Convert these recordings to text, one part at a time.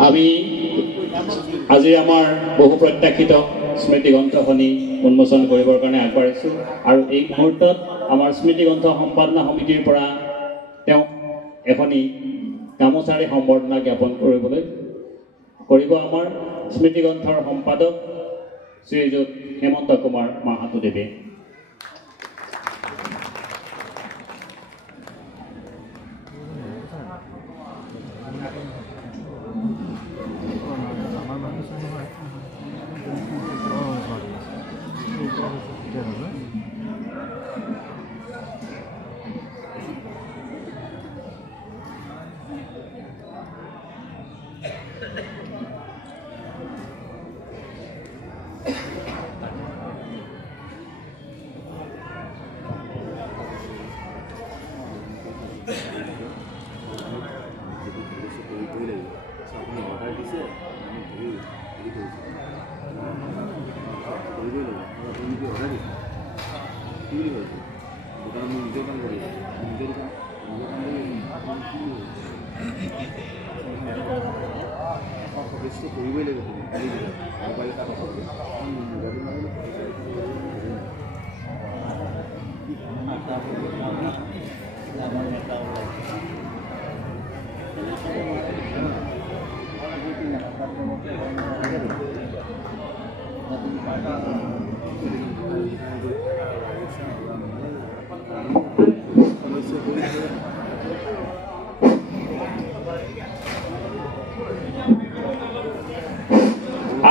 আমি আজি আমাৰ বহু প্ৰত্যাশিত স্মৃতি গ্ৰন্থখনি উন্মোচন কৰিবৰ কাৰণে আগবাঢ়িছোঁ আৰু এই মুহূৰ্তত আমাৰ স্মৃতি গ্ৰন্থ সম্পাদনা সমিতিৰ পৰা তেওঁ এখনি গামোচাৰে সম্বৰ্ধনা জ্ঞাপন কৰিব আমাৰ স্মৃতি গ্ৰন্থৰ সম্পাদক শ্ৰীযুত হেমন্ত কুমাৰ মাহাতোদেৱে।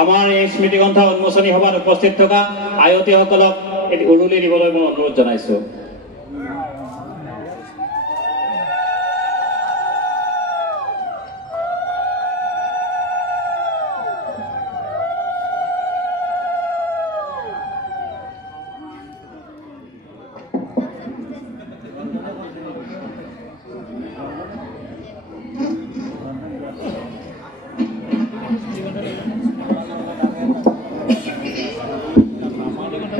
আমাৰ এই স্মৃতি গ্ৰন্থ উন্মোচনী সভাত উপস্থিত থকা আয়তীসকলক এটি উৰুলি দিবলৈ মই অনুৰোধ জনাইছো।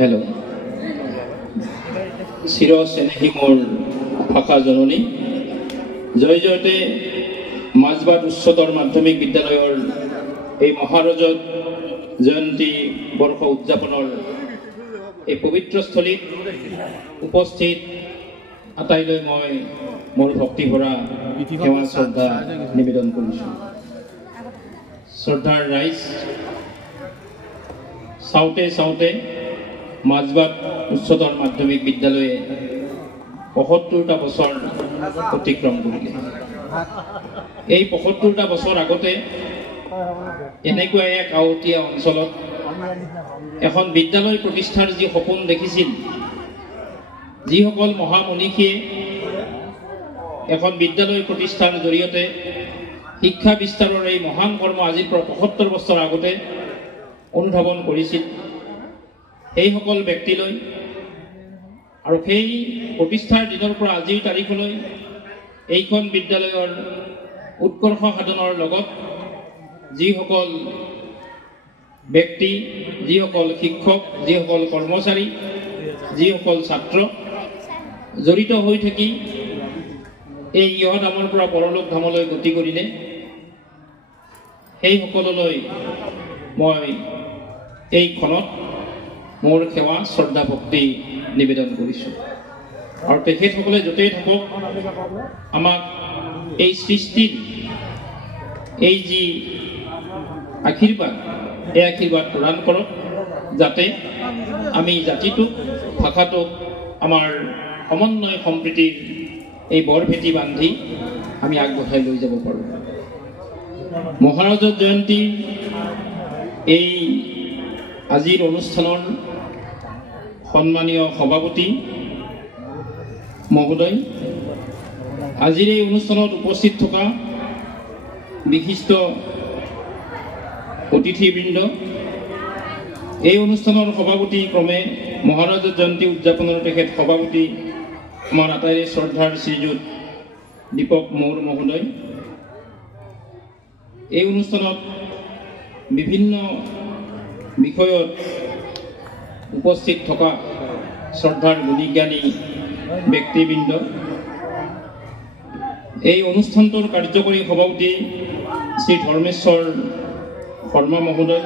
হেল্ল', চিৰ চেনেহী মোৰ ভাষা জননী, জয়তে মাজবাট উচ্চতৰ মাধ্যমিক বিদ্যালয়ৰ এই মহাৰজত জয়ন্তী বৰ্ষ উদযাপনৰ এই পবিত্ৰস্থলীত উপস্থিত আটাইলৈ মই মোৰ ভক্তি ভৰা সেৱা শ্ৰদ্ধা নিবেদন কৰিছোঁ। শ্ৰদ্ধাৰ ৰাইজ, চাওঁতে চাওঁতে মাজবাট উচ্চতৰ মাধ্যমিক বিদ্যালয়ে ৭৫টা বছৰ অতিক্ৰম কৰিলে। এই ৭৫টা বছৰ আগতে এনেকুৱা এক আওতীয়া অঞ্চলত এখন বিদ্যালয় প্ৰতিষ্ঠাৰ যি সপোন দেখিছিল, যিসকল মহামনীষীয়ে এখন বিদ্যালয় প্ৰতিষ্ঠাৰ জৰিয়তে শিক্ষা বিস্তাৰৰ এই মহান কৰ্ম আজিৰ পৰা ৭৫ বছৰ আগতে অনুধাৱন কৰিছিল, সেইসকল ব্যক্তিলৈ আৰু সেই প্ৰতিষ্ঠাৰ দিনৰ পৰা আজিৰ তাৰিখলৈ এইখন বিদ্যালয়ৰ উৎকৰ্ষ সাধনৰ লগত যিসকল ব্যক্তি, যিসকল শিক্ষক, যিসকল কৰ্মচাৰী, যিসকল ছাত্ৰ জড়িত হৈ থাকি এই ইহধামৰ পৰা পৰলোক ধামলৈ গতি কৰিলে, সেই সকললৈ মই এই ক্ষণত মোৰ সেৱা শ্ৰদ্ধা ভক্তি নিবেদন কৰিছোঁ। আৰু তেখেতসকলে য'তেই থাকক আমাক এই সৃষ্টিৰ এই যি আশীৰ্বাদ, এই আশীৰ্বাদ প্ৰদান কৰক, যাতে আমি জাতিটোক, ভাষাটোক আমাৰ সমন্বয় সম্প্ৰীতিৰ এই বৰভেটি বান্ধি আমি আগবঢ়াই লৈ যাব পাৰোঁ। মহাৰজত জয়ন্তী এই আজিৰ অনুষ্ঠানৰ সন্মানীয় সভাপতি মহোদয়, আজিৰ এই অনুষ্ঠানত উপস্থিত থকা বিশিষ্ট অতিথিবৃন্দ, এই অনুষ্ঠানৰ সভাপতি ক্ৰমে মহাৰজত জয়ন্তী উদযাপনৰ তেখেত সভাপতি আমাৰ আটাইৰে শ্ৰদ্ধাৰ শ্ৰীযুত দীপক মৌৰ মহোদয়, এই অনুষ্ঠানত বিভিন্ন বিষয়ত উপস্থিত থকা শ্ৰদ্ধাৰ গুণীজ্ঞানী ব্যক্তিবৃন্দ, এই অনুষ্ঠানটোৰ কাৰ্যকৰী সভাপতি শ্ৰী ধৰ্মেশ্বৰ শৰ্মা মহোদয়,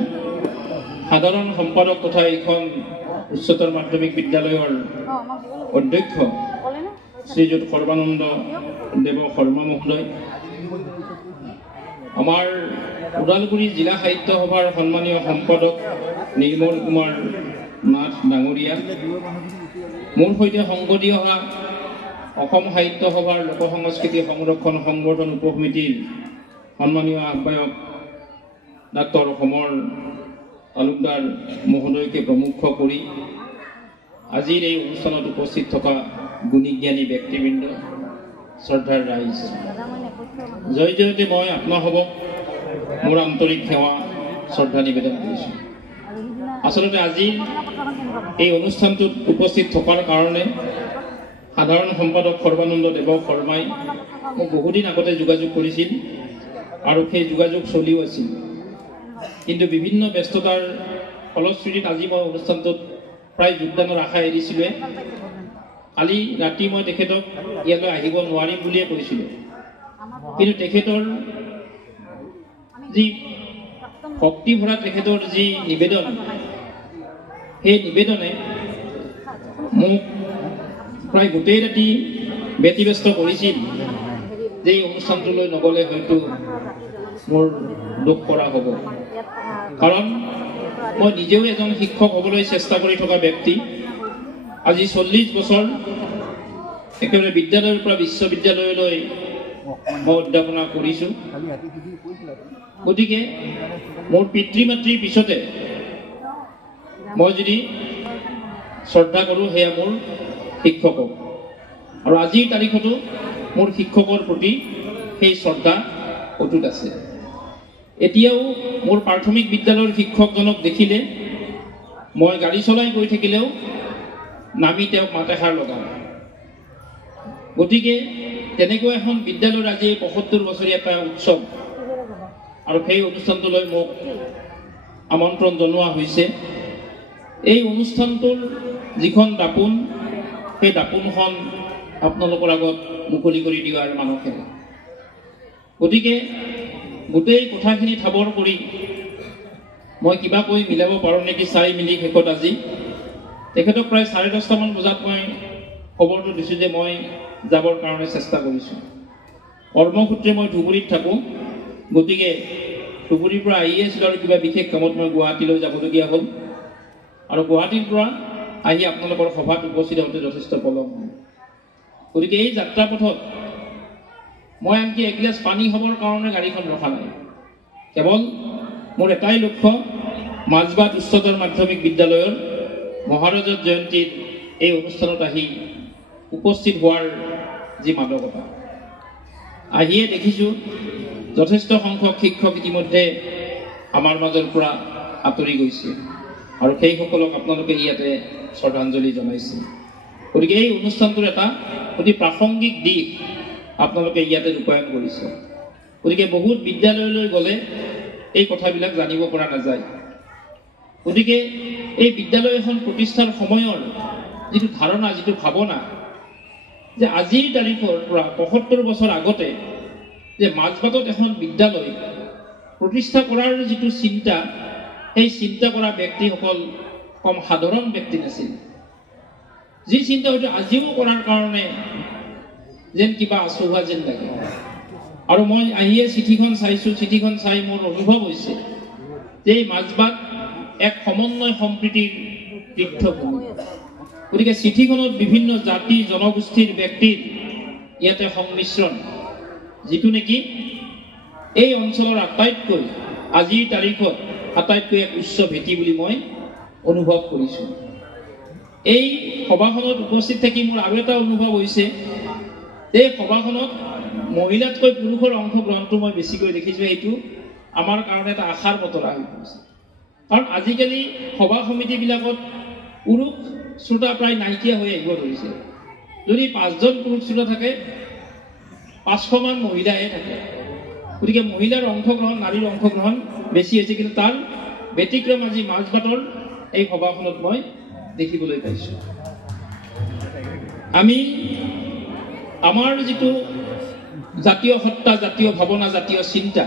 সাধাৰণ সম্পাদক তথা এইখন উচ্চতৰ মাধ্যমিক বিদ্যালয়ৰ অধ্যক্ষ শ্ৰীযুত সৰ্বানন্দ দেৱ শৰ্মা মহোদয়, আমাৰ ওদালগুৰি জিলা সাহিত্য সভাৰ সন্মানীয় সম্পাদক নিৰ্মল কুমাৰ নাথ ডাঙৰীয়া, মোৰ সৈতে সংগতি অহা অসম সাহিত্য সভাৰ লোক সংস্কৃতি সংৰক্ষণ সংবৰ্ধন উপসমিতিৰ সন্মানীয় আহ্বায়ক ডাক্তৰ সমৰ তালুকদাৰ মহোদয়কে প্ৰমুখ কৰি আজিৰ এই অনুষ্ঠানত উপস্থিত থকা গুণীজ্ঞানী ব্যক্তিবৃন্দ, শ্ৰদ্ধাৰ ৰাইজ, জয় জয়তে মই আপোনাসৱক মোৰ আন্তৰিক সেৱা শ্ৰদ্ধা নিবেদন কৰিছোঁ। আচলতে আজি এই অনুষ্ঠানটোত উপস্থিত থকাৰ কাৰণে সাধাৰণ সম্পাদক সৰ্বানন্দ দেৱ শৰ্মাই মোক বহুদিন আগতে যোগাযোগ কৰিছিল আৰু সেই যোগাযোগ চলিও আছিল, কিন্তু বিভিন্ন ব্যস্ততাৰ ফলশ্ৰুতিত আজি মই অনুষ্ঠানটোত প্ৰায় যোগদানৰ আশা এৰিছিলোঁৱে। কালি ৰাতি মই তেখেতক ইয়ালৈ আহিব নোৱাৰিম বুলিয়ে কৈছিলোঁ, কিন্তু তেখেতৰ যি ভক্তি ভৰা তেখেতৰ যি নিবেদন, সেই নিবেদনে মোক প্ৰায় গোটেই ৰাতি ব্যতিব্যস্ত কৰিছিল যে এই অনুষ্ঠানটোলৈ নগ'লে হয়তো মোৰ দুখ কৰা হ'ব। কাৰণ মই নিজেও এজন শিক্ষক হ'বলৈ চেষ্টা কৰি থকা ব্যক্তি। আজি 40 বছৰ একেবাৰে বিদ্যালয়ৰ পৰা বিশ্ববিদ্যালয়লৈ মই অধ্যাপনা কৰিছোঁ। গতিকে মোৰ পিতৃ মাতৃৰ পিছতে মই যদি শ্ৰদ্ধা কৰোঁ সেয়া মোৰ শিক্ষকক, আৰু আজিৰ তাৰিখতো মোৰ শিক্ষকৰ প্ৰতি সেই শ্ৰদ্ধা অটুট আছে। এতিয়াও মোৰ প্ৰাথমিক বিদ্যালয়ৰ শিক্ষকজনক দেখিলে মই গাড়ী চলাই গৈ থাকিলেও নামি তেওঁক মাত এষাৰ লগাওঁ। গতিকে তেনেকুৱা এখন বিদ্যালয়ৰ আজি ৭৫ বছৰীয়া এটা উৎসৱ, আৰু সেই অনুষ্ঠানটোলৈ মোক আমন্ত্ৰণ জনোৱা হৈছে। এই অনুষ্ঠানটোৰ যিখন দাপোন, সেই দাপোনখন আপোনালোকৰ আগত মুকলি কৰি দিয়াৰ মানসেৰে। গতিকে গোটেই কথাখিনি ঠাৱৰ কৰি মই কিবা কৈ মিলাব পাৰোঁ নেকি চাই মেলি শেষত আজি তেখেতক প্ৰায় 10:30মান বজাত মই খবৰটো দিছোঁ যে মই যাবৰ কাৰণে চেষ্টা কৰিছোঁ। কৰ্মসূত্ৰে মই ধুবুৰীত থাকোঁ, গতিকে ধুবুৰীৰ পৰা আহি আছিলোঁ আৰু কিবা বিশেষ কামত মই গুৱাহাটীলৈ যাবলগীয়া হ'ল, আৰু গুৱাহাটীৰ পৰা আহি আপোনালোকৰ সভাত উপস্থিত হওঁতে যথেষ্ট পলম হ'ল। গতিকে এই যাত্ৰাপথত মই আনকি এগিলাচ পানী খাবৰ কাৰণে গাড়ীখন ৰখা নাই। কেৱল মোৰ এটাই লক্ষ্য, মাজবাট উচ্চতৰ মাধ্যমিক বিদ্যালয়ৰ মহাৰাজত জয়ন্তীৰ এই অনুষ্ঠানত আহি উপস্থিত হোৱাৰ যি মাদকতা, আহিয়ে দেখিছোঁ যথেষ্ট সংখ্যক শিক্ষক ইতিমধ্যে আমাৰ মাজৰ পৰা আঁতৰি গৈছে, আৰু সেইসকলক আপোনালোকে ইয়াতে শ্ৰদ্ধাঞ্জলি জনাইছে। গতিকে এই অনুষ্ঠানটোৰ এটা অতি প্ৰাসংগিক দিশ আপোনালোকে ইয়াতে ৰূপায়ণ কৰিছে। গতিকে বহুত বিদ্যালয়লৈ গ'লে এই কথাবিলাক জানিব পৰা নাযায়। গতিকে এই বিদ্যালয় এখন প্ৰতিষ্ঠাৰ সময়ৰ যিটো ধাৰণা, যিটো ভাৱনা, যে আজিৰ তাৰিখৰ পৰা ৭৫ বছৰ আগতে যে মাজবাটত এখন বিদ্যালয় প্ৰতিষ্ঠা কৰাৰ যিটো চিন্তা, সেই চিন্তা কৰা ব্যক্তিসকল কম সাধাৰণ ব্যক্তি নাছিল। যি চিন্তা হয়তো আজিও কৰাৰ কাৰণে যেন কিবা আচহুৱা যেন লাগে। আৰু মই আহিয়ে চিঠিখন চাইছোঁ, চিঠিখন চাই মোৰ অনুভৱ হৈছে যে এই মাজবাট এক সমন্বয় সম্প্ৰীতিৰ তীৰ্থভূমি। গতিকে চিঠিখনত বিভিন্ন জাতি জনগোষ্ঠীৰ ব্যক্তিৰ ইয়াতে সংমিশ্ৰণ, যিটো নেকি এই অঞ্চলৰ আটাইতকৈ আজিৰ তাৰিখত আটাইতকৈ এক উচ্চ ভেটি বুলি মই অনুভৱ কৰিছোঁ। এই সভাখনত উপস্থিত থাকি মোৰ আৰু এটা অনুভৱ হৈছে, এই সভাখনত মহিলাতকৈ পুৰুষৰ অংশগ্ৰহণটো মই বেছিকৈ দেখিছোঁ। এইটো আমাৰ কাৰণে এটা আশাৰ বতৰা হৈ পৰিছে, কাৰণ আজিকালি সভা সমিতিবিলাকত পুৰুষ শ্ৰোতা প্ৰায় নাইকিয়া হৈ আহিব ধৰিছে। যদি 5জন পুৰুষ শ্ৰোতা থাকে, 500মান মহিলাহে থাকে। গতিকে মহিলাৰ অংশগ্ৰহণ, নাৰীৰ অংশগ্ৰহণ বেছি হৈছে, কিন্তু তাৰ ব্যতিক্ৰম আজি মাজবাটৰ এই সভাখনত মই দেখিবলৈ পাইছোঁ। আমি আমাৰ যিটো জাতীয় সত্তা, জাতীয় ভাৱনা, জাতীয় চিন্তা,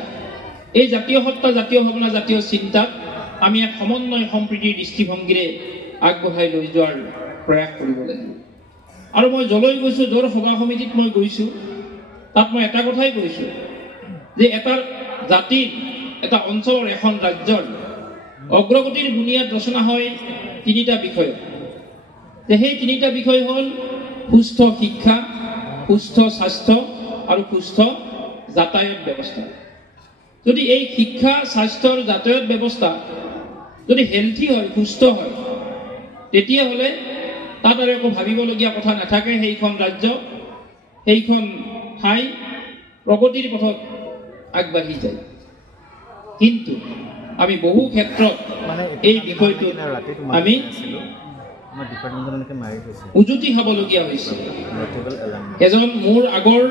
এই জাতীয় সত্তা, জাতীয় ভাৱনা, জাতীয় চিন্তাত আমি এক সমন্বয় সম্প্ৰীতিৰ দৃষ্টিভংগীৰে আগবঢ়াই লৈ যোৱাৰ প্ৰয়াস কৰিব লাগিব। আৰু মই যলৈ গৈছোঁ, য'ৰ সভা সমিতিত মই গৈছোঁ, তাত মই এটা কথাই কৈছোঁ যে এটা জাতিৰ, এটা অঞ্চলৰ, এখন ৰাজ্যৰ অগ্ৰগতিৰ বুনিয়াদ ৰচনা হয় তিনিটা বিষয়। যে সেই তিনিটা বিষয় হ'ল সুস্থ শিক্ষা, সুস্থ স্বাস্থ্য আৰু সুস্থ যাতায়াত ব্যৱস্থা। যদি এই শিক্ষা, স্বাস্থ্য আৰু যাতায়াত ব্যৱস্থা যদি হেল্থি হয়, সুস্থ হয়, তেতিয়াহ'লে তাত আৰু একো ভাবিবলগীয়া কথা নাথাকে। সেইখন ৰাজ্য, সেইখন ঠাই প্ৰগতিৰ পথত আগবাঢ়ি যায়। কিন্তু আমি বহু ক্ষেত্ৰত এই বিষয়টোত আমি উজুতি খাবলগীয়া হৈছে। এজন মোৰ আগৰ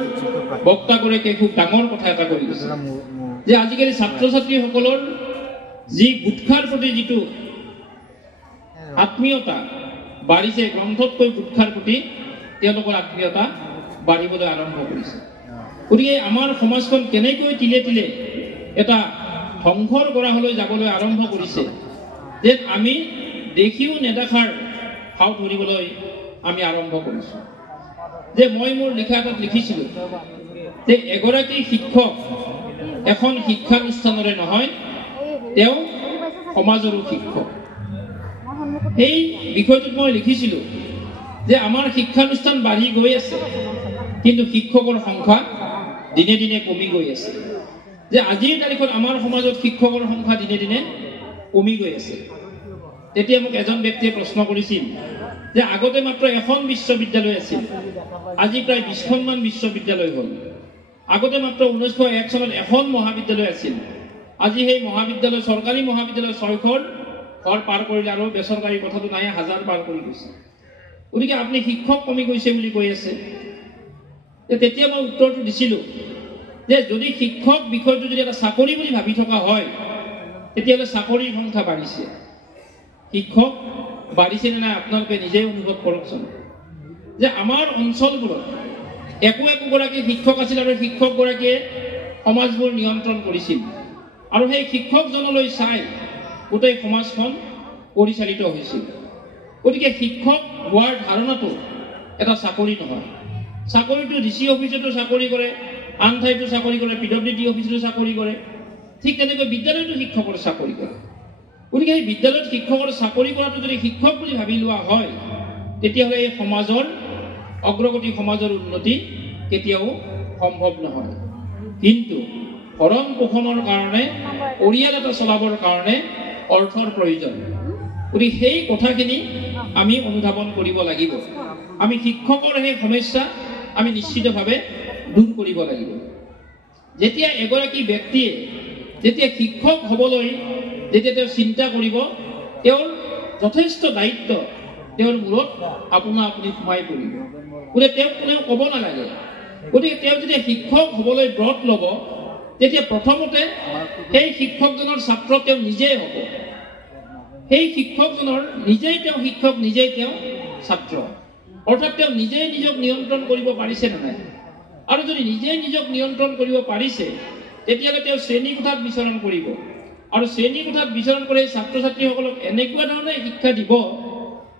বক্তাগৰাকীয়ে খুব ডাঙৰ কথা এটা কৈ গৈছে যে আজিকালি ছাত্ৰ ছাত্ৰীসকলৰ যি গুটখাৰ প্ৰতি যিটো আত্মীয়তা বাঢ়িছে, গ্ৰন্থতকৈ গুটখাৰ প্ৰতি তেওঁলোকৰ আত্মীয়তা বাঢ়িবলৈ আৰম্ভ কৰিছে। গতিকে আমাৰ সমাজখন কেনেকৈ তিলে তিলে এটা ধ্বংসৰ গৰাহলৈ যাবলৈ আৰম্ভ কৰিছে, যে আমি দেখিও নেদেখাৰ ভাও ধৰিবলৈ আমি আৰম্ভ কৰিছোঁ। যে মই মোৰ লিখা এটাত লিখিছিলোঁ যে এগৰাকী শিক্ষক এখন শিক্ষানুষ্ঠানৰে নহয়, তেওঁ সমাজৰো শিক্ষক। সেই বিষয়টোত মই লিখিছিলোঁ যে আমাৰ শিক্ষানুষ্ঠান বাঢ়ি গৈ আছে, কিন্তু শিক্ষকৰ সংখ্যা দিনে দিনে কমি গৈ আছে। যে আজিৰ তাৰিখত আমাৰ সমাজত শিক্ষকৰ সংখ্যা দিনে দিনে কমি গৈ আছে। তেতিয়া মোক এজন ব্যক্তিয়ে প্ৰশ্ন কৰিছিল যে আগতে মাত্ৰ এখন বিশ্ববিদ্যালয় আছিল, আজি প্ৰায় 20খনমান বিশ্ববিদ্যালয় হ'ল। আগতে মাত্ৰ 1901 চনত এখন মহাবিদ্যালয় আছিল, আজি সেই মহাবিদ্যালয়, চৰকাৰী মহাবিদ্যালয় 600 ঘৰ পাৰ কৰিলে, আৰু বেচৰকাৰী কথাটো নাই, 1000 পাৰ কৰি গৈছে। গতিকে আপুনি শিক্ষক কমি গৈছে বুলি কৈ আছে। তেতিয়া মই উত্তৰটো দিছিলোঁ যে যদি শিক্ষক বিষয়টো যদি এটা চাকৰি বুলি ভাবি থকা হয়, তেতিয়াহ'লে চাকৰিৰ সংখ্যা বাঢ়িছে। শিক্ষক বাঢ়িছে নে নাই আপোনালোকে নিজেই অনুভৱ কৰকচোন। যে আমাৰ অঞ্চলবোৰত একোগৰাকী শিক্ষক আছিল, আৰু শিক্ষকগৰাকীয়ে সমাজবোৰ নিয়ন্ত্ৰণ কৰিছিল, আৰু সেই শিক্ষকজনলৈ চাই গোটেই সমাজখন পৰিচালিত হৈছিল। গতিকে শিক্ষক হোৱাৰ ধাৰণাটো এটা চাকৰি নহয়। চাকৰিটো DC অফিচতো চাকৰি কৰে, আন ঠাইতো চাকৰি কৰে, PWD অফিচতো চাকৰি কৰে, ঠিক তেনেকৈ বিদ্যালয়তো শিক্ষকৰ চাকৰি কৰে। গতিকে সেই বিদ্যালয়ত শিক্ষকৰ চাকৰি কৰাটো যদি শিক্ষক বুলি ভাবি লোৱা হয়, তেতিয়াহ'লে এই সমাজৰ অগ্ৰগতি, সমাজৰ উন্নতি কেতিয়াও সম্ভৱ নহয়। কিন্তু ভৰণ পোষণৰ কাৰণে, পৰিয়াল এটা চলাবৰ কাৰণে অৰ্থৰ প্ৰয়োজন। গতিকে সেই কথাখিনি আমি অনুধাৱন কৰিব লাগিব। আমি শিক্ষকৰ সেই সমস্যা আমি নিশ্চিতভাৱে দূৰ কৰিব লাগিব। যেতিয়া এগৰাকী ব্যক্তিয়ে যেতিয়া শিক্ষক হ'বলৈ যেতিয়া তেওঁ চিন্তা কৰিব, তেওঁৰ যথেষ্ট দায়িত্ব তেওঁৰ মূৰত আপোনা আপুনি সোমাই পৰিব। গতিকে তেওঁক কোনেও ক'ব নালাগে। গতিকে তেওঁ যেতিয়া শিক্ষক হ'বলৈ ব্ৰত ল'ব, তেতিয়া প্ৰথমতে সেই শিক্ষকজনৰ ছাত্ৰ তেওঁ নিজেই হ'ব। সেই শিক্ষকজনৰ নিজেই তেওঁ শিক্ষক, নিজেই তেওঁ ছাত্ৰ। অৰ্থাৎ তেওঁ নিজেই নিজক নিয়ন্ত্ৰণ কৰিব পাৰিছে নে নাই? আৰু যদি নিজেই নিজক নিয়ন্ত্ৰণ কৰিব পাৰিছে, তেতিয়াহ'লে তেওঁ শ্ৰেণীকোঠাত বিচৰণ কৰিব, আৰু শ্ৰেণীকোঠাত বিচৰণ কৰি ছাত্ৰ ছাত্ৰীসকলক এনেকুৱা ধৰণে শিক্ষা দিব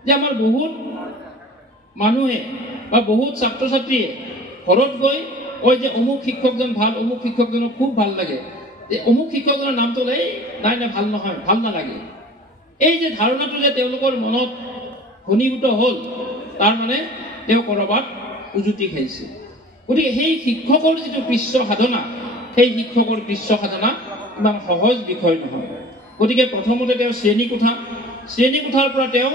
যে আমাৰ বহুত মানুহে বা বহুত ছাত্ৰ ছাত্ৰীয়ে ঘৰত গৈ কয় যে অমুক শিক্ষকজন ভাল, অমুক শিক্ষকজনক খুব ভাল লাগে। অমুক শিক্ষকজনৰ নামটো লৈ নাই নাই ভাল নহয়, ভাল নালাগে। এই যে ধাৰণাটো যে তেওঁলোকৰ মনত ঘনীভূত হ'ল, তাৰ মানে তেওঁ ক'ৰবাত উজুতি খাইছে। গতিকে সেই শিক্ষকৰ যিটো কৃচ্ছ সাধনা, সেই শিক্ষকৰ কৃচ্ছ সাধনা ইমান সহজ বিষয় নহয়। গতিকে প্ৰথমতে তেওঁ শ্ৰেণীকোঠাৰ পৰা তেওঁ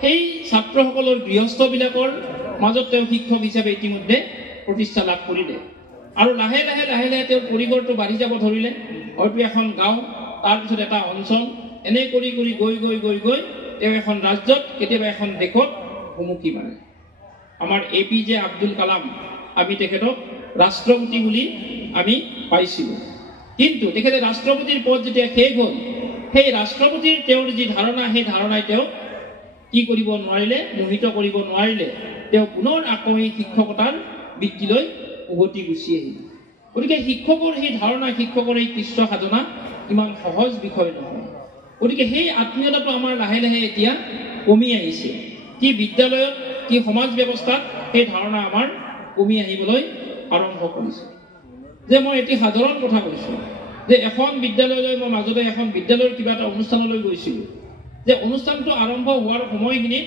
সেই ছাত্ৰসকলৰ গৃহস্থবিলাকৰ মাজত তেওঁ শিক্ষক হিচাপে ইতিমধ্যে প্ৰতিষ্ঠা লাভ কৰিলে, আৰু লাহে লাহে লাহে লাহে তেওঁৰ পৰিসৰটো বাঢ়ি যাব ধৰিলে। হয়তো এখন গাঁও, তাৰপিছত এটা অঞ্চল, এনে কৰি কৰি গৈ গৈ গৈ গৈ তেওঁ এখন ৰাজ্যত, কেতিয়াবা এখন দেশত হুমুকি মাৰে। আমাৰ APJ আব্দুল কালাম, আমি তেখেতক ৰাষ্ট্ৰপতি বুলি আমি পাইছিলোঁ। কিন্তু তেখেতে ৰাষ্ট্ৰপতিৰ পদ যেতিয়া শেষ হ'ল, সেই ৰাষ্ট্ৰপতিৰ তেওঁৰ যি ধাৰণা, সেই ধাৰণাই তেওঁ কি কৰিব নোৱাৰিলে, মোহিত কৰিব নোৱাৰিলে। তেওঁ পুনৰ আকৌ এই শিক্ষকতাৰ বৃত্তিলৈ উভতি গুচি আহিল। গতিকে শিক্ষকৰ সেই ধাৰণা, শিক্ষকৰ এই কৃষ্ণ সাধনা ইমান সহজ বিষয় নহয়। গতিকে সেই আত্মীয়তাটো আমাৰ লাহে লাহে এতিয়া কমি আহিছে। কি বিদ্যালয়ত, কি সমাজ ব্যৱস্থাত সেই ধাৰণা আমাৰ কমি আহিবলৈ আৰম্ভ কৰিছে। যে মই এটি সাধাৰণ কথা কৈছোঁ, যে এখন বিদ্যালয়লৈ মই মাজতে এখন বিদ্যালয়ৰ কিবা এটা অনুষ্ঠানলৈ গৈছিলোঁ। যে অনুষ্ঠানটো আৰম্ভ হোৱাৰ সময়খিনিত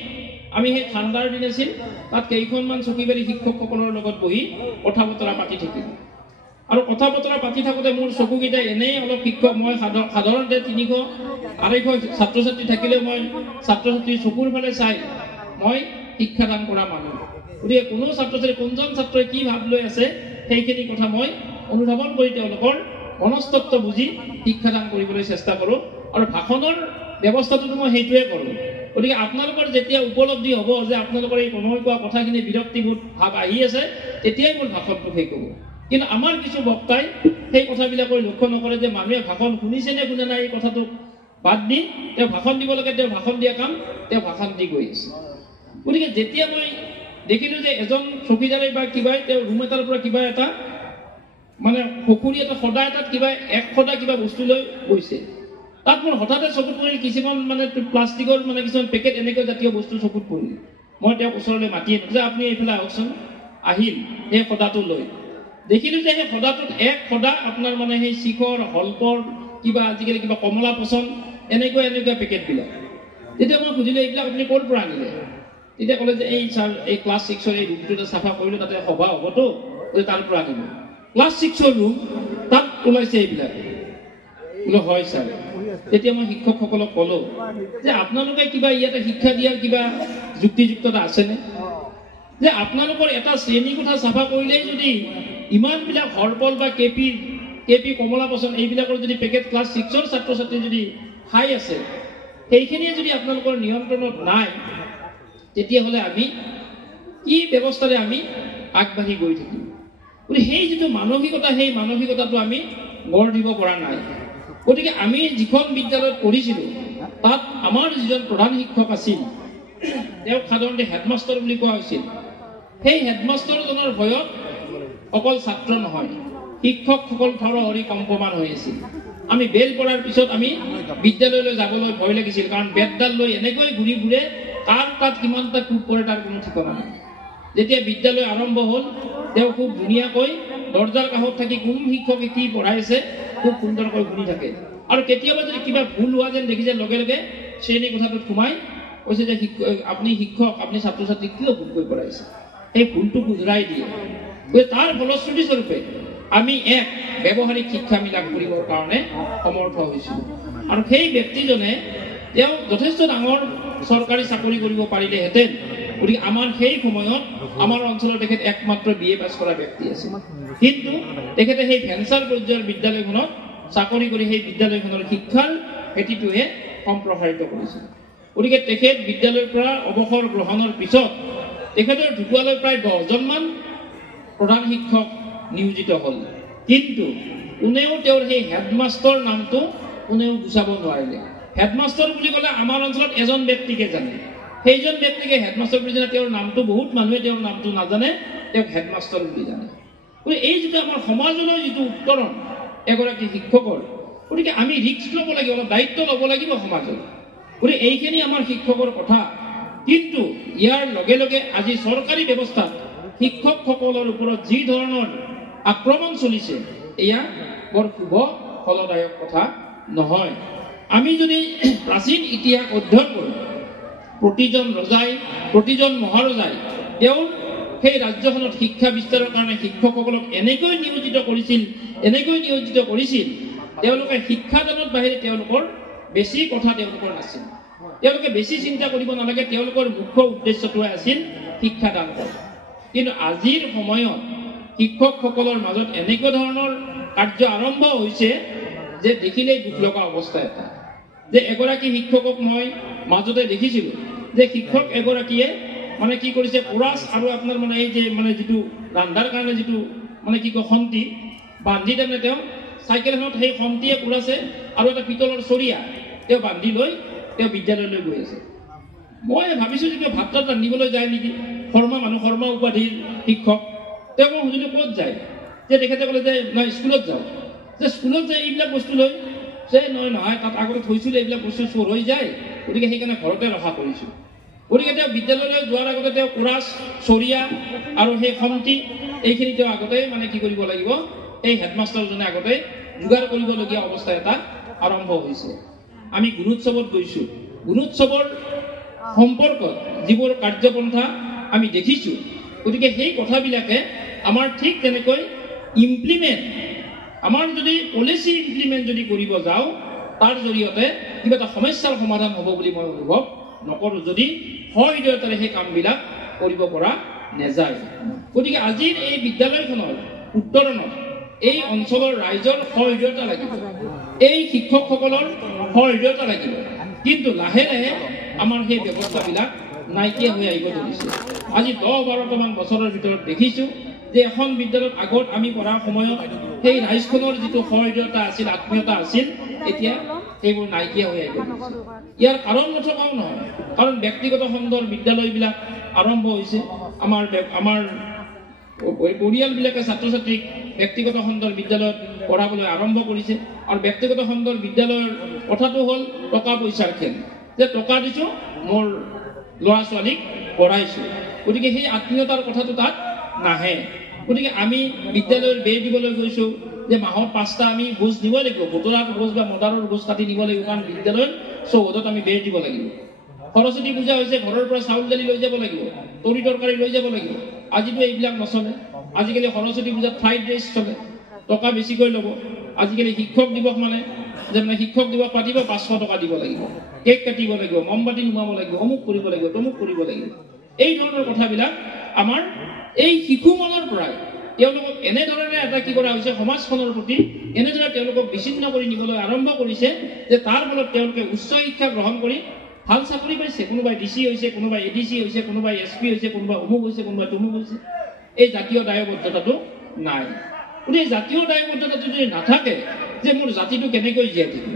আমি সেই ঠাণ্ডাৰ দিন আছিল, তাত কেইখনমান চকী পাৰি শিক্ষকসকলৰ লগত বহি কথা বতৰা পাতি থাকিলোঁ। আৰু কথা বতৰা পাতি থাকোঁতে মোৰ চকুকেইটাই এনেই অলপ শিক্ষক, মই সাধাৰণতে 300-250 ছাত্ৰ ছাত্ৰী থাকিলে মই ছাত্ৰ ছাত্ৰীৰ চকুৰ ফালে চাই মই শিক্ষাদান কৰা মানুহ। গতিকে কোনো ছাত্ৰ ছাত্ৰী, কোনজন ছাত্ৰই কি ভাৱ লৈ আছে সেইখিনি কথা মই অনুধাৱন কৰি তেওঁলোকৰ মনস্তত্ব বুজি শিক্ষাদান কৰিবলৈ চেষ্টা কৰোঁ। আৰু ভাষণৰ ব্যৱস্থাটোতো মই সেইটোৱে কৰোঁ। গতিকে আপোনালোকৰ যেতিয়া উপলব্ধি হ'ব যে আপোনালোকৰ এই মই কোৱা কথাখিনি বিৰক্তিবোধ ভাৱ আহি আছে, তেতিয়াই মোৰ ভাষণটো শেষ হ'ব। কিন্তু আমাৰ কিছু বক্তাই সেই কথাবিলাকৰ লক্ষ্য নকৰে, যে মানুহে ভাষণ শুনিছে নে শুনা নাই এই কথাটো বাদ দি তেওঁ ভাষণ দিব লাগে, তেওঁ ভাষণ দিয়া কাম তেওঁ ভাষণ দি গৈ আছে। গতিকে যেতিয়া মই দেখিলোঁ যে এজন চকীদাৰে বা কিবাই তেওঁ ৰুম এটাৰ পৰা কিবা এটা মানে পুখুৰী এটা সদা এটাত কিবা এক সদা কিবা বস্তু লৈ গৈছে, তাত মোৰ হঠাতে চকুত পৰিল কিছুমান মানে প্লাষ্টিকৰ মানে কিছুমান পেকেট এনেকুৱা জাতীয় বস্তু চকুত পৰিল। মই তেওঁক ওচৰলৈ মাতি আনিলোঁ যে আপুনি এইফালে আহকচোন। আহিল সেই সদাটো লৈ, দেখিলোঁ যে সেই সদাটোত এক সদা আপোনাৰ মানে সেই শিখৰ, হলপৰ, কিবা আজিকালি কিবা কমলা পচন্দ এনেকুৱা এনেকুৱা পেকেটবিলাক। তেতিয়া মই সুধিলোঁ এইবিলাক আপুনি ক'ৰ পৰা আনিলে? তেতিয়া ক'লে যে এই ছাৰ এই ক্লাছ 6ৰ এই ৰুমটো চাফা কৰিলোঁ, তাতে সভা হ'বতো, তাৰ পৰা আনিলোঁ। ক্লাছ 6ৰ ৰুম, তাত ওলাইছে এইবিলাক। বোলো হয় ছাৰ। তেতিয়া মই শিক্ষকসকলক ক'লোঁ যে আপোনালোকে কিবা ইয়াতে শিক্ষা দিয়াৰ কিবা যুক্তিযুক্ততা আছেনে? যে আপোনালোকৰ এটা শ্ৰেণী কোঠা চাফা কৰিলেই যদি ইমানবিলাক হৰপল বা কেপি কমলা পচন্দ এইবিলাকৰ যদি পেকেট ক্লাছ 6ৰ ছাত্ৰ ছাত্ৰী যদি খাই আছে, সেইখিনিয়ে যদি আপোনালোকৰ নিয়ন্ত্ৰণত নাই, তেতিয়াহ'লে আমি কি ব্যৱস্থাৰে আমি আগবাঢ়ি গৈ থাকিম? গতিকে সেই যিটো মানসিকতা, সেই মানসিকতাটো আমি গঢ় দিব পৰা নাই। গতিকে আমি যিখন বিদ্যালয়ত পঢ়িছিলোঁ, তাত আমাৰ যিজন প্ৰধান শিক্ষক আছিল, তেওঁক সাধাৰণতে হেডমাষ্টাৰ বুলি কোৱা হৈছিল। সেই হেডমাষ্টাৰজনৰ ভয়ত অকল ছাত্ৰ নহয়, শিক্ষকসকল থৰহৰি কম্পমান হৈ আছিল। আমি বেল পৰাৰ পিছত আমি বিদ্যালয়লৈ যাবলৈ ভয় লাগিছিল, কাৰণ বেতডাল লৈ এনেকৈ ঘূৰি ফুৰে, কাৰ তাত কিমানটা কোব পৰে তাৰ কোনো ঠিকনা নাই। যেতিয়া বিদ্যালয় আৰম্ভ হ'ল, তেওঁ খুব ধুনীয়াকৈ দৰ্জাৰ কাষত থাকি কোন শিক্ষকে কি পঢ়াইছে খুব সুন্দৰকৈ শুনি থাকে। আৰু কেতিয়াবা যদি কিবা ভুল হোৱা যেন দেখিছে, লগে লগে শ্ৰেণী কোঠাটোত সোমাই কৈছে যে আপুনি শিক্ষক, আপুনি ছাত্ৰ ছাত্ৰীক কিয় ভুলকৈ পঢ়াইছে, সেই ভুলটো শুধৰাই দিয়ে। তাৰ ফলশ্ৰুতি স্বৰূপে আমি এক ব্যৱহাৰিক শিক্ষা আমি লাভ কৰিবৰ কাৰণে সমৰ্থ হৈছিলোঁ। আৰু সেই ব্যক্তিজনে তেওঁ যথেষ্ট ডাঙৰ চৰকাৰী চাকৰি কৰিব পাৰিলেহেঁতেন। গতিকে আমাৰ সেই সময়ত আমাৰ অঞ্চলৰ তেখেত একমাত্ৰ BA পাছ কৰা ব্যক্তি আছিল, কিন্তু তেখেতে সেই ভেঞ্চাৰ পৰ্যায়ৰ বিদ্যালয়খনত চাকৰি কৰি সেই বিদ্যালয়খনৰ শিক্ষাৰ ভেটিটোহে সম্প্ৰসাৰিত কৰিছিল। গতিকে তেখেত বিদ্যালয়ৰ পৰা অৱসৰ গ্ৰহণৰ পিছত তেখেতৰ ঢুকুৱালৈ প্ৰায় 10জনমান প্ৰধান শিক্ষক নিয়োজিত হ'ল, কিন্তু কোনেও তেওঁৰ সেই হেডমাষ্টাৰ নামটো কোনেও গুচাব নোৱাৰিলে। হেডমাষ্টাৰ বুলি ক'লে আমাৰ অঞ্চলত এজন ব্যক্তিকে জানে, সেইজন ব্যক্তিকে হেডমাষ্টাৰ বুলি জানে। তেওঁৰ নামটো বহুত মানুহে তেওঁৰ নামটো নাজানে, তেওঁক হেডমাষ্টাৰ বুলি জানে। গতিকে এই যিটো আমাৰ সমাজলৈ যিটো উত্তৰণ এগৰাকী শিক্ষকৰ, গতিকে আমি ৰিস্ক ল'ব লাগিব, অলপ দায়িত্ব ল'ব লাগিব সমাজত। গতিকে এইখিনি আমাৰ শিক্ষকৰ কথা। কিন্তু ইয়াৰ লগে লগে আজি চৰকাৰী ব্যৱস্থাত শিক্ষকসকলৰ ওপৰত যি ধৰণৰ আক্ৰমণ চলিছে, এয়া বৰ শুভ ফলদায়ক কথা নহয়। আমি যদি প্ৰাচীন ইতিহাস অধ্যয়ন কৰোঁ, প্ৰতিজন ৰজাই, প্ৰতিজন মহাৰজাই তেওঁৰ সেই ৰাজ্যখনত শিক্ষা বিস্তাৰৰ কাৰণে শিক্ষকসকলক এনেকৈ নিয়োজিত কৰিছিল, তেওঁলোকে শিক্ষাদানৰ বাহিৰে তেওঁলোকৰ বেছি কথা তেওঁলোকৰ নাছিল। তেওঁলোকে বেছি চিন্তা কৰিব নালাগে, তেওঁলোকৰ মুখ্য উদ্দেশ্যটোৱে আছিল শিক্ষাদান কৰা। কিন্তু আজিৰ সময়ত শিক্ষকসকলৰ মাজত এনেকুৱা ধৰণৰ কাৰ্য আৰম্ভ হৈছে যে দেখিলেই দুখ লগা অৱস্থা এটা। যে এগৰাকী শিক্ষকক মই মাজতে দেখিছিলোঁ যে শিক্ষক এগৰাকীয়ে মানে কি কৰিছে, কোৰাছ আৰু আপোনাৰ মানে এই যে মানে যিটো ৰান্ধাৰ কাৰণে যিটো মানে কি কয় খন্তি বান্ধি তাৰমানে তেওঁ চাইকেলখনত সেই খন্তিয়ে কোৰাছে আৰু এটা পিতলৰ চৰিয়া তেওঁ বান্ধি লৈ তেওঁ বিদ্যালয়লৈ গৈ আছে। মই ভাবিছোঁ যে কিবা ভাত তাত ৰান্ধিবলৈ যায় নেকি, শৰ্মা মানুহ, শৰ্মা উপাধিৰ শিক্ষক। তেওঁ মই সুধিলোঁ ক'ত যায়, যে তেখেতে ক'লে যে নহয় স্কুলত যাওঁ, যে স্কুলত যাই এইবিলাক বস্তু লৈ যে নহয় তাত আগতে থৈছিলোঁ এইবিলাক বস্তু চোৰ হৈ যায়, গতিকে সেইকাৰণে ঘৰতে ৰখা কৰিছোঁ। গতিকে তেওঁ বিদ্যালয়লৈ যোৱাৰ আগতে তেওঁ কোৰাছ, চৰিয়া আৰু সেই খন্তি এইখিনি তেওঁ আগতে মানে কি কৰিব লাগিব, এই হেডমাষ্টাৰজনে আগতে যোগাৰ কৰিবলগীয়া অৱস্থা এটা আৰম্ভ হৈছে। আমি গুণোৎসৱত গৈছোঁ, গুণোৎসৱৰ সম্পৰ্কত যিবোৰ কাৰ্যপন্থা আমি দেখিছোঁ, গতিকে সেই কথাবিলাকে আমাৰ ঠিক তেনেকৈ ইমপ্লিমেণ্ট, আমাৰ যদি পলিচি ইমপ্লিমেণ্ট যদি কৰিব যাওঁ তাৰ জৰিয়তে কিবা এটা সমস্যাৰ সমাধান হ'ব বুলি মই অনুভৱ নকৰোঁ, যদি সহৃদয়তাৰে সেই কামবিলাক কৰিব পৰা নাযায়। গতিকে আজিৰ এই বিদ্যালয়খনৰ উত্তৰণত এই অঞ্চলৰ ৰাইজৰ সহৃদয়তা লাগিব, এই শিক্ষকসকলৰ সহৃদয়তা লাগিব, কিন্তু লাহে লাহে আমাৰ সেই ব্যৱস্থাবিলাক নাইকিয়া হৈ আহিব ধৰিছে। আজি 10-12টামান বছৰৰ ভিতৰত দেখিছোঁ যে এখন বিদ্যালয়ত আগত আমি পঢ়াৰ সময়ত সেই ৰাইজখনৰ যিটো সহৃদয়তা আছিল, আত্মীয়তা আছিল, এতিয়া সেইবোৰ নাইকিয়া হৈ আহিব ধৰিছে। ইয়াৰ কাৰণ নথকাও নহয়, কাৰণ ব্যক্তিগত খণ্ডৰ বিদ্যালয়বিলাক আৰম্ভ হৈছে। আমাৰ পৰিয়ালবিলাকে ছাত্ৰ ছাত্ৰীক ব্যক্তিগত খণ্ডৰ বিদ্যালয়ত পঢ়াবলৈ আৰম্ভ কৰিছে, আৰু ব্যক্তিগত খণ্ডৰ বিদ্যালয়ৰ কথাটো হ'ল টকা পইচাৰ খেল, যে টকা দিছোঁ মোৰ ল'ৰা ছোৱালীক পঢ়াইছোঁ, গতিকে সেই আত্মীয়তাৰ কথাটো তাত নাহে। গতিকে আমি বিদ্যালয়ৰ বেৰ দিবলৈ গৈছোঁ যে মাহত 5টা আমি গোজ নিব লাগিব, বুটলাৰ গোজ বা মদাৰৰ গোজ কাটি নিব লাগিব, কাৰণ বিদ্যালয়ৰ চৌহদত আমি বেৰ দিব লাগিব। সৰস্বতী পূজা হৈছে, ঘৰৰ পৰা চাউল দালি লৈ যাব লাগিব, তৰি তৰকাৰী লৈ যাব লাগিব। আজিতো এইবিলাক নচলে, আজিকালি সৰস্বতী পূজাত ফ্ৰাইড ৰাইচ চলে, টকা বেছিকৈ ল'ব। আজিকালি শিক্ষক দিৱস মানে যে শিক্ষক দিৱস পাতিব 500 টকা দিব লাগিব, কেক কাটিব লাগিব, মমবাতি নুমাব লাগিব, অমুক কৰিব লাগিব, তমুক কৰিব লাগিব। এই ধৰণৰ কথাবিলাক আমাৰ এই শিশু মনৰ পৰাই তেওঁলোকক এনেধৰণে এটা কি কৰা হৈছে, সমাজখনৰ প্ৰতি এনেদৰে তেওঁলোকক বিচ্ছিন্ন কৰি নিবলৈ আৰম্ভ কৰিছে যে তাৰ ফলত তেওঁলোকে উচ্চ শিক্ষা গ্ৰহণ কৰি ভাল চাকৰি পাইছে, কোনোবাই DC হৈছে, কোনোবাই ADC হৈছে, কোনোবাই SP হৈছে, কোনোবাই অমুক হৈছে, কোনোবাই তমুক হৈছে। এই জাতীয় দায়বদ্ধতাটো নাই। গতিকে জাতীয় দায়বদ্ধতাটো যদি নাথাকে যে মোৰ জাতিটো কেনেকৈ জীয়াই থাকিব,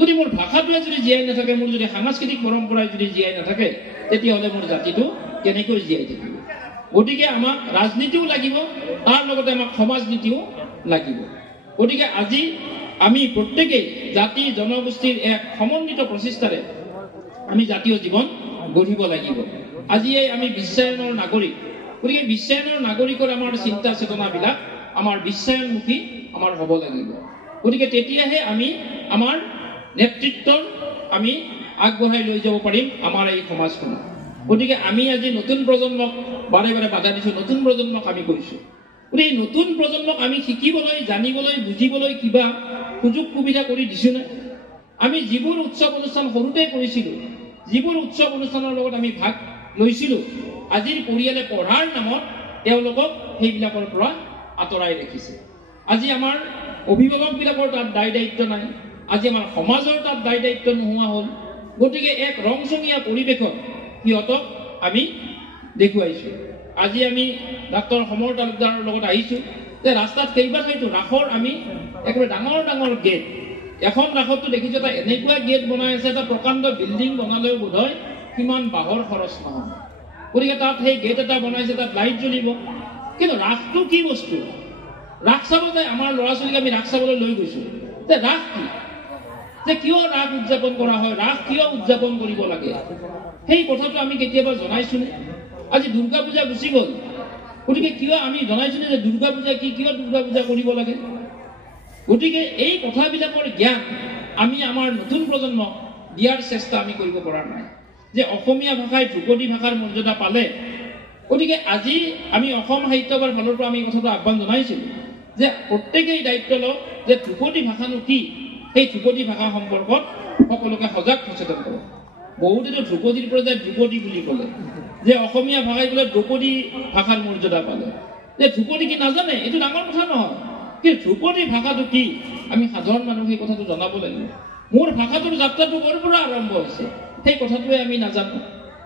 যদি মোৰ ভাষাটোৱে যদি জীয়াই নাথাকে, মোৰ যদি সাংস্কৃতিক পৰম্পৰাই যদি জীয়াই নাথাকে, তেতিয়াহ'লে মোৰ জাতিটো কেনেকৈ জীয়াই থাকিব। গতিকে আমাক ৰাজনীতিও লাগিব, তাৰ লগতে আমাক সমাজ নীতিও লাগিব। গতিকে আজি আমি প্ৰত্যেকেই জাতি জনগোষ্ঠীৰ এক সমন্বিত প্ৰচেষ্টাৰে আমি জাতীয় জীৱন গঢ়িব লাগিব। আজি আমি বিশ্বায়নৰ নাগৰিক, গতিকে বিশ্বায়নৰ নাগৰিকৰ আমাৰ চিন্তা চেতনাবিলাক আমাৰ বিশ্বায়নমুখী আমাৰ হ'ব লাগিব। গতিকে তেতিয়াহে আমি আমাৰ নেতৃত্বৰ আমি আগবঢ়াই লৈ যাব পাৰিম আমাৰ এই সমাজখনক। গতিকে আমি আজি নতুন প্ৰজন্মক বাৰে বাৰে বাধা দিছোঁ, নতুন প্ৰজন্মক আমি কৈছোঁ, গতিকে এই নতুন প্ৰজন্মক আমি শিকিবলৈ, জানিবলৈ, বুজিবলৈ কিবা সুযোগ সুবিধা কৰি দিছোঁ নে? আমি যিবোৰ উৎসৱ অনুষ্ঠান সৰুতে কৰিছিলোঁ, যিবোৰ উৎসৱ অনুষ্ঠানৰ লগত আমি ভাগ লৈছিলোঁ, আজিৰ পৰিয়ালে পঢ়াৰ নামত তেওঁলোকক সেইবিলাকৰ পৰা আঁতৰাই ৰাখিছে। আজি আমাৰ অভিভাৱকবিলাকৰ তাত দায় দায়িত্ব নাই, আজি আমাৰ সমাজৰ তাত দায় দায়িত্ব নোহোৱা হ'ল। গতিকে এক ৰংচঙীয়া পৰিৱেশত সিহঁতক আমি দেখুৱাইছোঁ। আজি আমি ডাক্তৰ সমৰ তালুকদাৰৰ লগত আহিছোঁ যে ৰাস্তাত কেইবা ঠাইতো ৰাসৰ আমি একেবাৰে ডাঙৰ ডাঙৰ গেট, এখন ৰাসতো দেখিছোঁ এটা এনেকুৱা গেট বনাই আছে, এটা প্ৰকাণ্ড বিল্ডিং বনালেও বোধহয় কিমান বাঁহৰ খৰচ নহয়। গতিকে তাত সেই গেট এটা বনাইছে, তাত লাইট জ্বলিব। কিন্তু ৰাসটো কি বস্তু? ৰাস চাব যায় আমাৰ ল'ৰা ছোৱালীক আমি ৰাস চাবলৈ লৈ গৈছোঁ, যে ৰাস কি, যে কিয় ৰাস উদযাপন কৰা হয়, ৰাস কিয় উদযাপন কৰিব লাগে, সেই কথাটো আমি কেতিয়াবা জনাইছোনে? আজি দুৰ্গা পূজা গুচি গ'ল, গতিকে কিয় আমি জনাইছোনে যে দুৰ্গা পূজা কি, কিয় দুৰ্গা পূজা কৰিব লাগে? গতিকে এই কথাবিলাকৰ জ্ঞান আমি আমাৰ নতুন প্ৰজন্মক দিয়াৰ চেষ্টা আমি কৰিব পৰা নাই, যে অসমীয়া ভাষাই ধ্ৰুপদী ভাষাৰ মৰ্যাদা পালে। গতিকে আজি আমি অসম সাহিত্য সভাৰ ফালৰ পৰা আমি কথাটো আহ্বান জনাইছিলোঁ যে প্ৰত্যেকেই দায়িত্ব লওক যে ধ্ৰুপদী ভাষানো কি, সেই ধ্ৰুপদী ভাষা সম্পৰ্কত সকলোকে সজাগ সচেতন কৰক। বহুতেতো ধ্ৰুপদীৰ পৰা যায় ধ্ৰুপদী বুলি ক'লে, যে অসমীয়া ভাষাই বোলে ধ্ৰুপদী ভাষাৰ মৰ্যাদা পালে, যে ধ্ৰুপদী কি নাজানে, এইটো ডাঙৰ কথা নহয়। কিন্তু ধ্ৰুপদী ভাষাটো কি আমি সাধাৰণ মানুহ সেই কথাটো জনাব লাগিব। মোৰ ভাষাটোৰ যাত্ৰাটো ক'ৰ পৰা আৰম্ভ হৈছে সেই কথাটোৱে আমি নাজানো।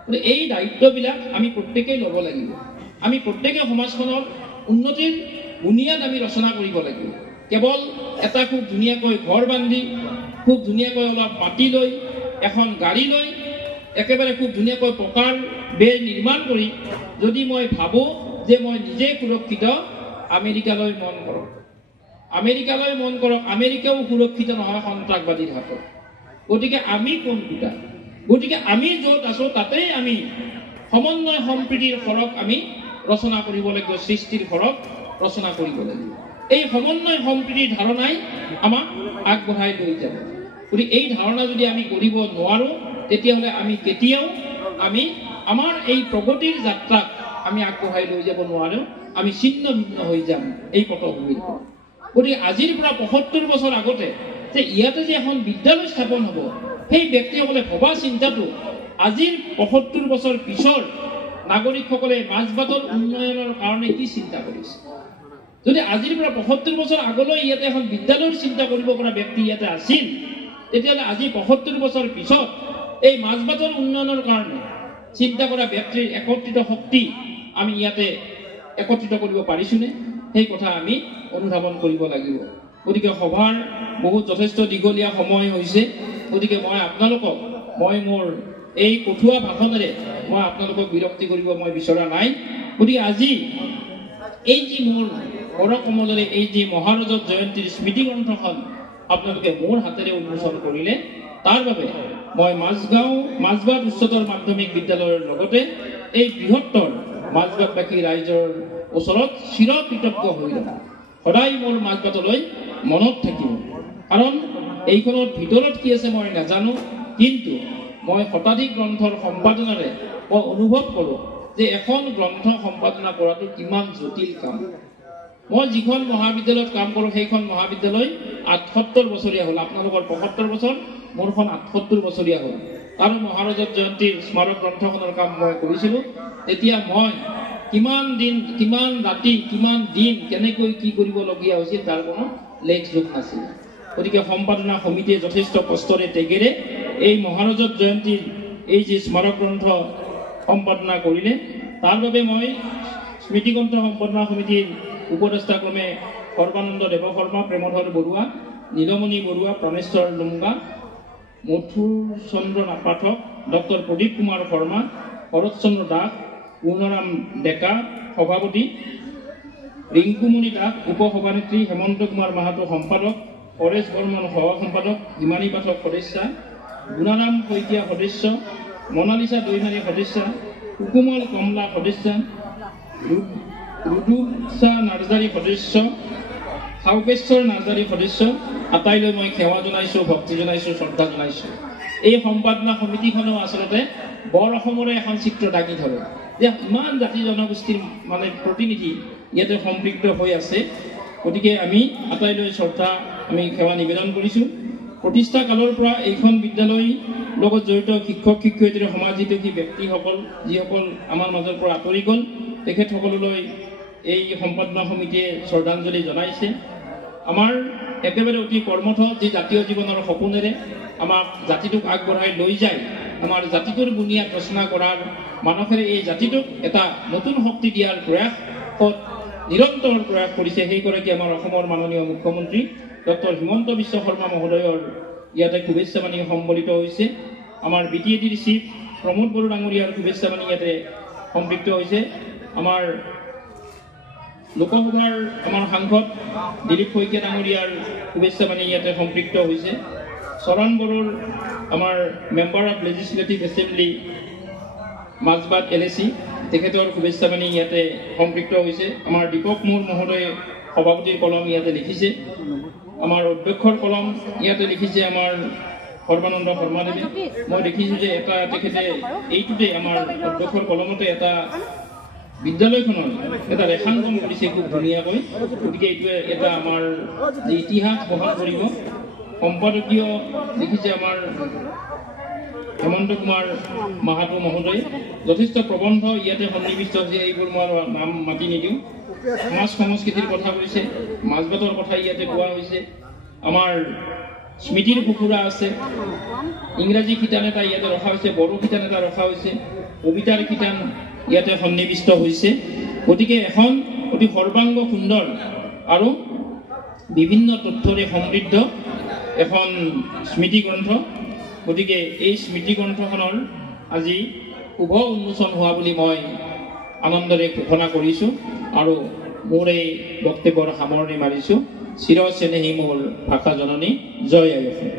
গতিকে এই দায়িত্ববিলাক আমি প্ৰত্যেকেই ল'ব লাগিব। আমি প্ৰত্যেকে সমাজখনৰ উন্নতিৰ বুনিয়াদ আমি ৰচনা কৰিব লাগিব। কেৱল এটা খুব ধুনীয়াকৈ ঘৰ বান্ধি, খুব ধুনীয়াকৈ অলপ মাটি লৈ, এখন গাড়ী লৈ, একেবাৰে খুব ধুনীয়াকৈ পকাৰ বেৰ নিৰ্মাণ কৰি যদি মই ভাবোঁ যে মই নিজে সুৰক্ষিত, আমেৰিকালৈ মন কৰক। আমেৰিকালৈ মন কৰক, আমেৰিকাও সুৰক্ষিত নহয় সন্ত্ৰাসবাদীৰ হাতত। গতিকে আমি কোন দুটা? গতিকে আমি য'ত আছো তাতেই আমি সমন্বয় সম্প্ৰীতিৰ সৰগ আমি ৰচনা কৰিব লাগিব, সৃষ্টিৰ সৰগ ৰচনা কৰিব লাগিব। এই সমন্বয় সম্প্ৰীতিৰ ধাৰণাই আমাক আগবঢ়াই লৈ যাব। গতিকে এই ধাৰণা যদি আমি কৰিব নোৱাৰো, তেতিয়াহ'লে আমি কেতিয়াও আমাৰ এই প্ৰগতিৰ যাত্ৰাক আমি আগবঢ়াই লৈ যাব নোৱাৰো, আমি ছিন্ন ভিন্ন হৈ যাম এই পটভূমিৰ পৰা। গতিকে আজিৰ পৰা ৭৫ বছৰ আগতে যে ইয়াতে যে এখন বিদ্যালয় স্থাপন হ'ব, সেই ব্যক্তিসকলে ভবা চিন্তাটো আজিৰ ৭৫ বছৰ পিছৰ নাগৰিকসকলে মাজবাটৰ উন্নয়নৰ কাৰণে কি চিন্তা কৰিছে? যদি আজিৰ পৰা ৭৫ বছৰ আগলৈ ইয়াতে এখন বিদ্যালয়ৰ চিন্তা কৰিব পৰা ব্যক্তি ইয়াতে আছিল, তেতিয়াহ'লে আজি ৭৫ বছৰ পিছত এই মাজবাটৰ উন্নয়নৰ কাৰণে চিন্তা কৰা ব্যক্তিৰ একত্ৰিত শক্তি আমি ইয়াতে একত্ৰিত কৰিব পাৰিছোনে? সেই কথা আমি অনুধাৱন কৰিব লাগিব। গতিকে সভাৰ বহুত যথেষ্ট দীঘলীয়া সময় হৈছে। গতিকে মই মোৰ এই কঠুৱা ভাষণেৰে মই আপোনালোকক বিৰক্তি কৰিব মই বিচৰা নাই। গতিকে আজি এই যি মোৰ কৰকমলেৰে এই যি মহাৰজত জয়ন্তীৰ স্মৃতি গ্ৰন্থখন আপোনালোকে মোৰ হাতেৰে উন্মোচন কৰিলে, তাৰ বাবে মই মাজবাট উচ্চতৰ মাধ্যমিক বিদ্যালয়ৰ লগতে এই বৃহত্তৰ মাজবাটবাসী ৰাইজৰ ওচৰত চিৰকৃতজ্ঞ হৈ ৰ'ব। সদায় মোৰ মাজবাটলৈ মনত থাকিব। কাৰণ এইখনৰ ভিতৰত কি আছে মই নাজানো, কিন্তু মই শতাধিক গ্ৰন্থৰ সম্পাদনাৰে মই অনুভৱ কৰোঁ যে এখন গ্ৰন্থ সম্পাদনা কৰাটো কিমান জটিল কাম। মই যিখন মহাবিদ্যালয়ত কাম কৰোঁ সেইখন মহাবিদ্যালয় ৭৮ বছৰীয়া হ'ল। আপোনালোকৰ ৭৫ বছৰ, মোৰখন ৭৮ বছৰীয়া হ'ল। আৰু মহাৰজত জয়ন্তীৰ স্মাৰক গ্ৰন্থখনৰ কাম মই কৰিছিলোঁ। তেতিয়া মই কিমান দিন, কিমান ৰাতি, কিমান দিন কেনেকৈ কি কৰিবলগীয়া হৈছিল তাৰ কোনো লেখ যোগ নাছিল। গতিকে সম্পাদনা সমিতিয়ে যথেষ্ট কষ্টৰে টেগেৰে এই মহাৰজত জয়ন্তীৰ এই যি স্মাৰক গ্ৰন্থ সম্পাদনা কৰিলে, তাৰ বাবে মই স্মৃতিগ্ৰন্থ সম্পাদনা সমিতিৰ উপদেষ্টাক্ৰমে সৰ্বানন্দ দেৱ শৰ্মা, প্ৰেমধৰ বৰুৱা, নীলমণি বৰুৱা, প্ৰাণেশ্বৰ লুংগা, মথুৰ চন্দ্ৰ পাঠক, ডক্টৰ প্ৰদীপ কুমাৰ শৰ্মা, শৰৎ চন্দ্ৰ দাস, পূৰ্ণৰাম ডেকা সভাপতি, ৰিংকুমণি দাস উপসভানেত্ৰী, হেমন্ত কুমাৰ মাহাতো সম্পাদক, পৰেশ বৰ্মন সহ সম্পাদক, হিমানী পাঠক সদস্যা, গুণাৰাম শইকীয়া সদস্য, মনালিছা দৈমাৰী সদস্যা, সুকুমল কমলা সদস্যা, ৰুদুসা নাৰ্জাৰী সদস্য, সাউকেশ্বৰ নাৰ্জাৰী সদস্য, আটাইলৈ মই সেৱা জনাইছোঁ, ভক্তি জনাইছোঁ, শ্ৰদ্ধা জনাইছোঁ। এই সম্পাদনা সমিতিখনেও আচলতে বৰ অসমৰে এখন চিত্ৰ দাঙি ধৰে যে ইমান জাতি জনগোষ্ঠীৰ প্ৰতিনিধি ইয়াতে সম্পৃক্ত হৈ আছে। গতিকে আমি আটাইলৈ শ্ৰদ্ধা, আমি সেৱা নিবেদন কৰিছোঁ। প্ৰতিষ্ঠা কালৰ পৰা এইখন বিদ্যালয়ৰ লগত জড়িত শিক্ষক শিক্ষয়িত্ৰী, সমাজহিতৈষী ব্যক্তিসকল যিসকল আমাৰ মাজৰ পৰা আঁতৰি গ'ল, তেখেতসকললৈ এই সম্পাদনা সমিতিয়ে শ্ৰদ্ধাঞ্জলি জনাইছে। আমাৰ একেবাৰে অতি কৰ্মঠ যি জাতীয় জীৱনৰ সপোনেৰে আমাক জাতিটোক আগবঢ়াই লৈ যায়, আমাৰ জাতিটোৰ বুনিয়াদ ৰচনা কৰাৰ মানসেৰে এই জাতিটোক এটা নতুন শক্তি দিয়াৰ প্ৰয়াসত নিৰন্তৰ প্ৰয়াস কৰিছে সেইগৰাকী আমাৰ অসমৰ মাননীয় মুখ্যমন্ত্ৰী ডক্টৰ হিমন্ত বিশ্ব শৰ্মা মহোদয়ৰ ইয়াতে শুভেচ্ছা বাণী সম্বলিত হৈছে। আমাৰ BTADৰ চিফ প্ৰমোদ বড়ো ডাঙৰীয়াৰ শুভেচ্ছা বাণী ইয়াতে সম্পৃক্ত হৈছে। আমাৰ লোকসভাৰ আমাৰ সাংসদ দিলীপ শইকীয়া ডাঙৰীয়াৰ শুভেচ্ছা বাণী ইয়াতে সম্পৃক্ত হৈছে। চৰণ বড়োৰ আমাৰ member of legislative assembly Majbat LAC, তেখেতৰ শুভেচ্ছা বাণী ইয়াতে সম্পৃক্ত হৈছে। আমাৰ দীপক মুৰ মহোদয়ে সভাপতিৰ কলম ইয়াতে লিখিছে। আমাৰ অধ্যক্ষৰ কলম ইয়াতে লিখিছে আমাৰ সৰ্বানন্দ শৰ্মাদেৱে। মই দেখিছোঁ যে এটা তেখেতে এইটোতে আমাৰ অধ্যক্ষৰ কলমতে এটা বিদ্যালয়খনৰ এটা ৰেখাংকন কৰিছে খুব ধুনীয়াকৈ। গতিকে এইটোৱে এটা আমাৰ যি ইতিহাস বহন কৰিব। সম্পাদকীয় লিখিছে আমাৰ হেমন্ত কুমাৰ মাহাতো মহোদয়। যথেষ্ট প্ৰবন্ধ ইয়াতে সন্নিৱিষ্ট হৈছে, এইবোৰ মই নাম মাতি নিদিওঁ। সমাজ সংস্কৃতিৰ কথা কৈছে, মাজবাটৰ কথা ইয়াতে কোৱা হৈছে। আমাৰ স্মৃতিৰ কুকুৰা আছে, ইংৰাজী শিতান এটা ইয়াতে ৰখা হৈছে, বড়ো শিতান এটা ৰখা হৈছে, কবিতাৰ শিতান ইয়াতে সন্নিৱিষ্ট হৈছে। গতিকে এখন অতি সৰ্বাংগ সুন্দৰ আৰু বিভিন্ন তথ্যৰে সমৃদ্ধ এখন স্মৃতি গ্ৰন্থ। গতিকে এই স্মৃতি গ্ৰন্থখনৰ আজি শুভ উন্মোচন হোৱা বুলি মই আনন্দৰে ঘোষণা কৰিছোঁ। আৰু মোৰ এই বক্তব্যৰ সামৰণি মাৰিছোঁ। চিৰ চেনেহী মোৰ ভাষা জননী, জয় আই অসম।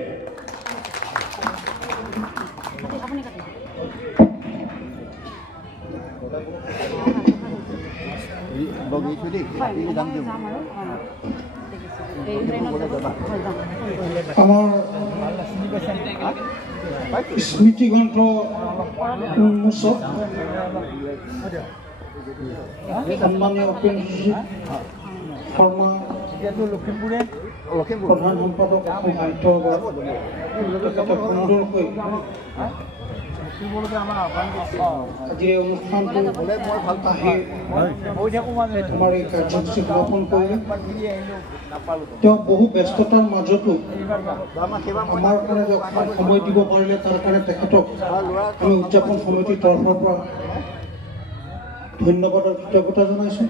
আমাৰ স্মৃতি গ্ৰন্থ উন্মোচক সন্মানীয় উপেন্দ্ৰজিৎ শৰ্মা প্ৰধান সম্পাদক সাহিত্য সুন্দৰকৈ আজি এই অনুষ্ঠানটো আহি আমাৰ এই কাৰ্যসূচী সমাপন কৰিলে। তেওঁ বহু ব্যস্ততাৰ মাজতো আমাৰ কাৰণে যে অকণমান সময় দিব পাৰিলে তাৰ কাৰণে তেখেতক আমি উদযাপন সমিতিৰ তৰফৰ পৰা ধন্যবাদ আৰু কৃতজ্ঞতা জনাইছোঁ।